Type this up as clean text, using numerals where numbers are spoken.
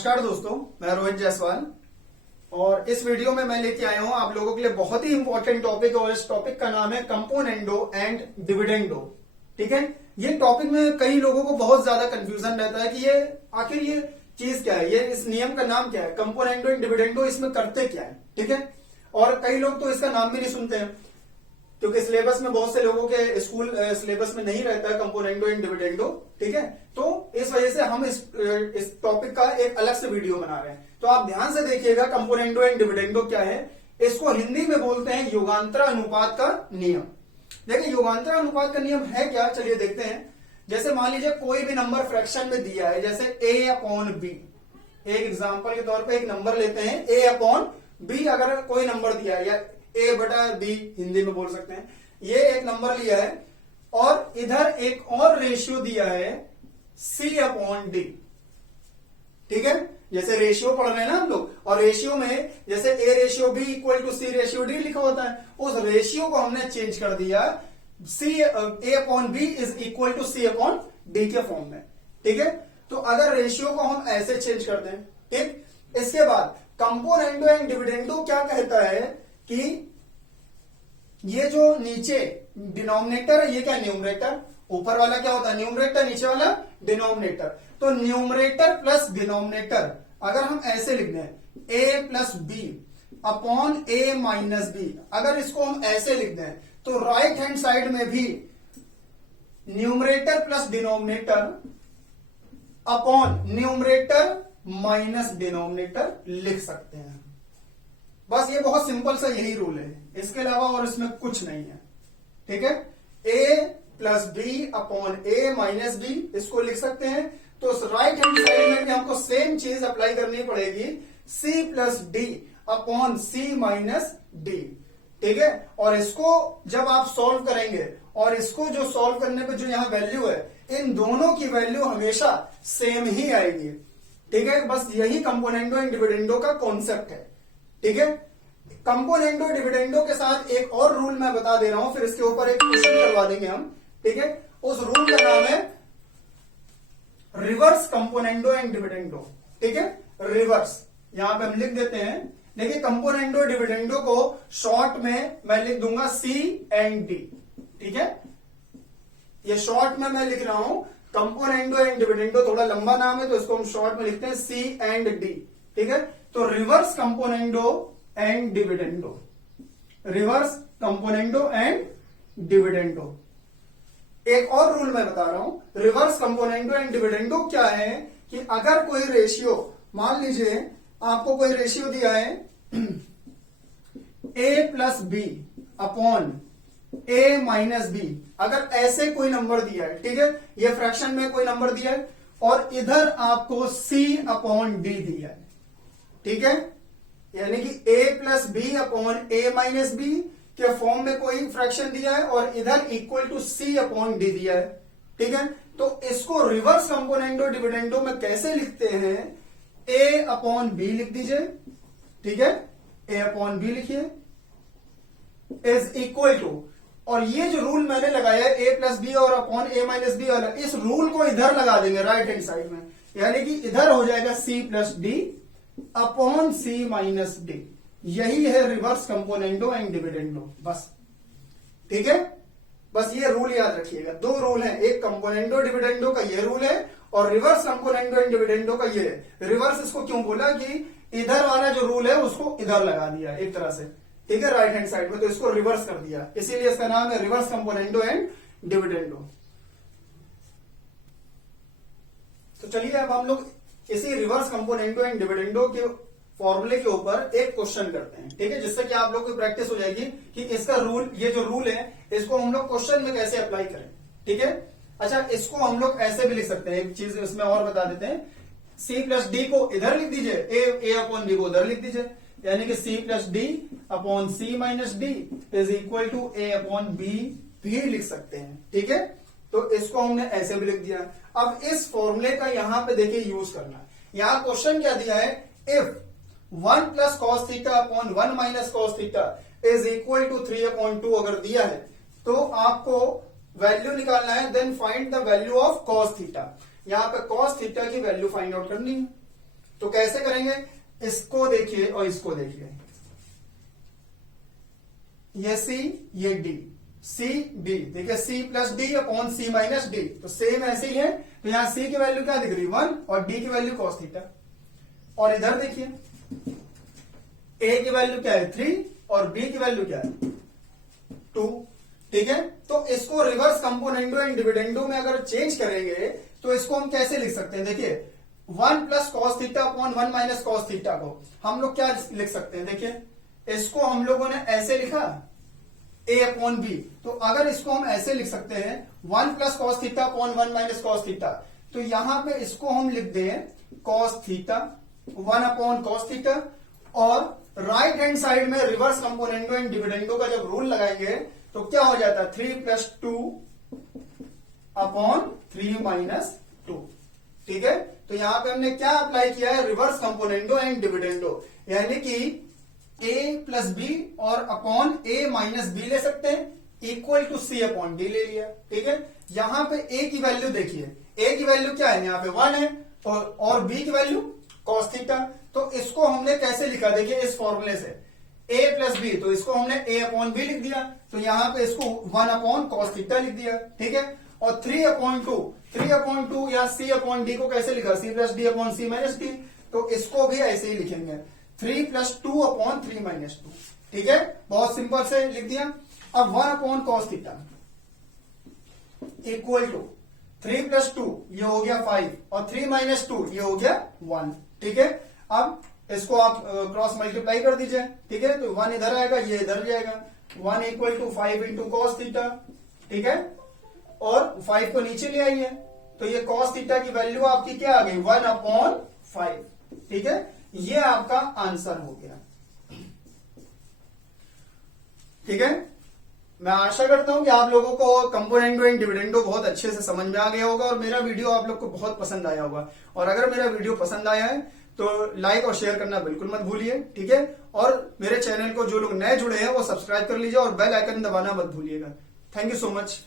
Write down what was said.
नमस्कार दोस्तों, मैं रोहित जायसवाल और इस वीडियो में मैं लेके आया हूं आप लोगों के लिए बहुत ही इंपॉर्टेंट टॉपिक और इस टॉपिक का नाम है कंपोनेंडो एंड डिविडेंडो। ठीक है, ये टॉपिक में कई लोगों को बहुत ज्यादा कंफ्यूजन रहता है कि ये आखिर ये चीज क्या है, ये इस नियम का नाम क्या है, कंपोनेंडो एंड डिविडेंडो इसमें करते क्या है। ठीक है, और कई लोग तो इसका नाम भी नहीं सुनते हैं क्योंकि सिलेबस में बहुत से लोगों के स्कूल सिलेबस में नहीं रहता है कंपोनेंडो एंड डिविडेंडो। ठीक है, तो इस वजह से हम इस टॉपिक का एक अलग से वीडियो बना रहे हैं। तो आप ध्यान से देखिएगा कंपोनेंडो एंड डिविडेंडो क्या है। इसको हिंदी में बोलते हैं युगांतर अनुपात का नियम। देखिए युगांतर अनुपात का नियम है क्या, चलिए देखते हैं। जैसे मान लीजिए कोई भी नंबर फ्रैक्शन में दिया है, जैसे a अपॉन बी। एक एग्जाम्पल के तौर पर एक नंबर लेते हैं a अपॉन बी। अगर कोई नंबर दिया है या a बटा b हिंदी में बोल सकते हैं, ये एक नंबर लिया है और इधर एक और रेशियो दिया है c अपॉन डी। ठीक है, जैसे रेशियो पढ़ रहे हैं ना हम लोग, और रेशियो में जैसे a ratio b equal to c ratio d लिखा होता है, उस रेशियो को हमने चेंज कर दिया a upon b is equal to c upon d के फॉर्म में। ठीक है, तो अगर रेशियो को हम ऐसे चेंज कर दें, ठीक, इसके बाद कंपोनेंडो एंड डिविडेंडो क्या कहता है कि ये जो नीचे डिनोमिनेटर है ये क्या न्यूमरेटर, ऊपर वाला क्या होता है न्यूमरेटर, नीचे वाला डिनोमिनेटर। तो न्यूमरेटर प्लस डिनोमिनेटर अगर हम ऐसे लिख दें a plus b upon a minus b, अगर इसको हम ऐसे लिख दें तो राइट हैंड साइड में भी numerator plus denominator upon numerator minus denominator लिख सकते हैं। बस ये बहुत सिंपल सा यही रूल है, इसके अलावा और इसमें कुछ नहीं है। ठीक है, a plus b upon a minus b इसको लिख सकते हैं। तो राइट हैंड साइड में भी हमको सेम चीज अप्लाई करनी पड़ेगी, c plus d upon c minus D. ठीक है, और इसको जब आप सॉल्व करेंगे और इसको जो सॉल्व करने पे जो यहां वैल्यू है, इन दोनों की वैल्यू हमेशा सेम ही आएगी। ठीक है, बस यही कंपोनेंडो एंड डिविडेंडो का कॉन्सेप्ट है। ठीक है, कंपोनेंडो डिविडेंडो के साथ एक और रूल मैं बता दे रहा हूं, फिर इसके ऊपर एक क्वेश्चन करवा देंगे हम। ठीक है, उस रूल का नाम है रिवर्स कंपोनेंडो एंड डिविडेंडो। ठीक है, रिवर्स यहां पे हम लिख देते हैं। देखिए कंपोनेंडो डिविडेंडो को शॉर्ट में मैं लिख दूंगा सी एंड डी। ठीक है, ये शॉर्ट में मैं लिख रहा हूं कंपोनेंडो एंड डिविडेंडो, थोड़ा लंबा नाम है तो इसको हम शॉर्ट में लिखते हैं सी एंड डी। ठीक है, तो reverse componendo and dividendo, reverse componendo and dividendo. एक और रूल मैं बता रहा हूं, रिवर्स कंपोनेंडो एंड डिविडेंडो क्या है कि अगर कोई रेशियो, मान लीजिए आपको कोई रेशियो दिया है a plus b upon a minus b, अगर ऐसे कोई नंबर दिया है, ठीक है, ये फ्रैक्शन में कोई नंबर दिया है और इधर आपको c अपॉन डी दिया है। ठीक है, यानी कि a plus b upon a minus b के फॉर्म में कोई फ्रैक्शन दिया है और इधर equal to c upon d दिया है। ठीक है, तो इसको रिवर्स कंपोनेंडो डिविडेंडो में कैसे लिखते हैं, a अपॉन बी लिख दीजिए। ठीक है, a अपॉन बी लिखिए इज इक्वल टू, और ये जो रूल मैंने लगाया है a प्लस बी और अपॉन a माइनस बी वाला, इस रूल को इधर लगा देंगे राइट हैंड साइड में, यानी कि इधर हो जाएगा c plus d upon c minus D. यही है रिवर्स कंपोनेंडो एंड डिविडेंडो, बस। ठीक है, बस ये रूल याद रखिएगा। दो रूल हैं, एक कंपोनेंडो डिविडेंडो का ये रूल है और रिवर्स कंपोनेंडो एंड डिविडेंडो का ये है। रिवर्स इसको क्यों बोला कि इधर वाला जो रूल है उसको इधर लगा दिया एक तरह से। ठीक है, राइट हैंड साइड में, तो इसको रिवर्स कर दिया, इसीलिए इसका नाम है रिवर्स कंपोनेंडो एंड डिविडेंडो। तो चलिए अब हम लोग इसी रिवर्स कंपोनेंडो एंड डिविडेंडो के फॉर्मूले के ऊपर एक क्वेश्चन करते हैं। ठीक है, जिससे कि आप लोग की प्रैक्टिस हो जाएगी कि इसका रूल, ये जो रूल है इसको हम लोग क्वेश्चन में कैसे अप्लाई करें। ठीक है, अच्छा इसको हम लोग ऐसे भी लिख सकते हैं, एक चीज इसमें और बता देते हैं, c प्लस डी को इधर लिख दीजिए, a अपॉन बी को उधर लिख दीजिए, यानी कि c plus d upon c minus d is equal to a upon b भी लिख सकते हैं। ठीक है, तो इसको हमने ऐसे भी लिख दिया। अब इस फॉर्मूले का यहां पे देखिए यूज करना, यहां क्वेश्चन क्या दिया है, if 1 plus cos theta upon 1 minus cos theta is equal to 3 upon 2 अगर दिया है तो आपको वैल्यू निकालना है, then find the value of cos theta. यहां पे कॉस थीटा की वैल्यू फाइंड आउट करनी है। तो कैसे करेंगे, इसको देखिए और इसको देखिए, ये सी ये डी, सी डी, देखिए सी प्लस डी अपॉन सी माइनस डी, तो सेम ऐसे ही है। तो यहां सी की वैल्यू क्या दिख रही, 1 और डी की वैल्यू कॉस थीटा। और इधर देखिए ए की वैल्यू क्या है 3 और बी की वैल्यू क्या है 2, ठीक है। तो इसको रिवर्स कंपोनेंडो एंड डिविडेंडो में अगर चेंज करेंगे तो इसको हम कैसे लिख सकते हैं, देखिए 1 plus cos theta upon 1 minus cos theta को हम लोग क्या लिख सकते हैं, देखिए इसको हम लोगों ने ऐसे लिखा a अपॉन बी, तो अगर इसको हम ऐसे लिख सकते हैं 1 plus cos theta upon 1 minus cos theta, तो यहां पे इसको हम लिख दें cos theta 1 upon cos theta, और राइट हैंड साइड में रिवर्स कंपोनेंडो एंड डिविडेंडो का जब रूल लगाएंगे तो क्या हो जाता है 3 प्लस 2 अपॉन 3 माइनस 2, ठीक है। तो यहां पे हमने क्या अप्लाई किया है, रिवर्स कंपोनेंडो एंड डिविडेंडो, यानी कि a प्लस बी और अपॉन a माइनस बी ले सकते हैं, equal to c upon d ले लिया, ठीक है। यहां पे a की वैल्यू देखिए, a की वैल्यू क्या है, यहां पे 1 है और b की वैल्यू cos थीटा। तो इसको हमने कैसे लिखा, देखिए इस फॉर्मूले से a प्लस बी, तो इसको हमने a अपॉन बी लिख दिया, तो यहां पे इसको 1 अपॉन cos थीटा लिख दिया, ठीक है। और 3 अपॉन 2 या c अपॉन डी को कैसे लिखा, c plus d upon c minus D, तो इसको भी ऐसे ही लिखेंगे 3 प्लस 2 अपॉन 3 माइनस 2, ठीक है। बहुत सिंपल से लिख दिया। अब 1 upon cos theta equal to 3 plus 2 ये हो गया 5 और 3 माइनस 2 ये हो गया 1, ठीक है। अब इसको आप क्रॉस मल्टीप्लाई कर दीजिए, ठीक है। तो 1 इधर आएगा, ये इधर जाएगा, 1 equal to 5 into cos theta, ठीक है। और 5 को नीचे ले आइए, तो ये कॉस थीटा की वैल्यू आपकी क्या आ गई 1 अपॉन 5, ठीक है। ये आपका आंसर हो गया, ठीक है। मैं आशा करता हूं कि आप लोगों को कंपोनेंडो एंड डिविडेंडो बहुत अच्छे से समझ में आ गया होगा और मेरा वीडियो आप लोग को बहुत पसंद आया होगा। और अगर मेरा वीडियो पसंद आया है तो लाइक और शेयर करना बिल्कुल मत भूलिए, ठीक है। और मेरे चैनल को जो लोग नए जुड़े हैं वो सब्सक्राइब कर लीजिए और बेल आइकन दबाना मत भूलिएगा। Thank you so much.